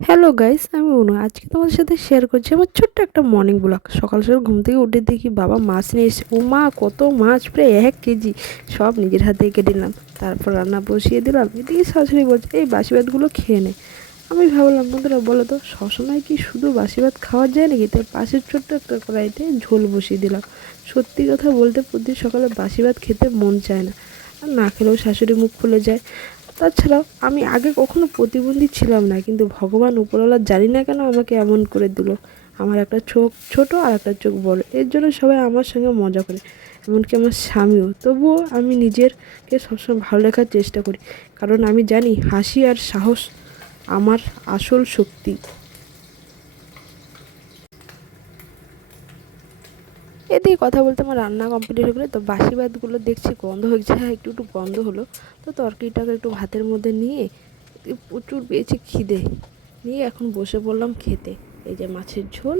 Hello guys, আমি অনু। আজকে তোমাদের সাথে শেয়ার করছি আমার ছোট্ট একটা মর্নিং ব্লগ। সকাল সকাল ঘুম থেকে উঠে দেখি বাবা মাছ নিয়ে এসে, ও মা কত মাছ, প্রায় 1 কেজি। সব নিজের হাতে কেটে দিলাম, তারপর রান্না বসিয়ে দিলাম। এদিকে শাশুড়ি বলছে এই বাসি ভাতগুলো খেয়ে নে। আমি ভাবলাম, বন্ধুরা বলো তো, সবসময় কি শুধু বাসি ভাত খাওয়া যায় নাকি? তাই পাশের ছোট্ট একটা কড়াইতে ঝোল বসিয়ে দিলাম। সত্যি কথা বলতে প্রতি সকালে বাসি ভাত খেতে মন চায় না, আর না খেলেও শাশুড়ি মুখ ফুলে যায়। তাছাড়াও আমি আগে কখনো প্রতিবন্ধী ছিলাম না, কিন্তু ভগবান উপরওয়ালা জানি না কেন আমাকে এমন করে দিল। আমার একটা চোখ ছোট আর একটা চোখ বড়, এর জন্য সবাই আমার সঙ্গে মজা করে, এমনকি আমার স্বামীও। তবুও আমি নিজেরকে সবসময় ভালো রাখার চেষ্টা করি, কারণ আমি জানি হাসি আর সাহস আমার আসল শক্তি। এদিকে কথা বলতে আমার রান্না কমপ্লিট হয়ে গেলো। তো বাসি ভাতগুলো দেখছি গন্ধ হয়েছে, হ্যাঁ একটু একটু গন্ধ হলো। তো তরকারিটাকে একটু ভাতের মধ্যে নিয়ে প্রচুর পেয়েছি খিদে, নিয়ে এখন বসে পড়লাম খেতে। এই যে মাছের ঝোল।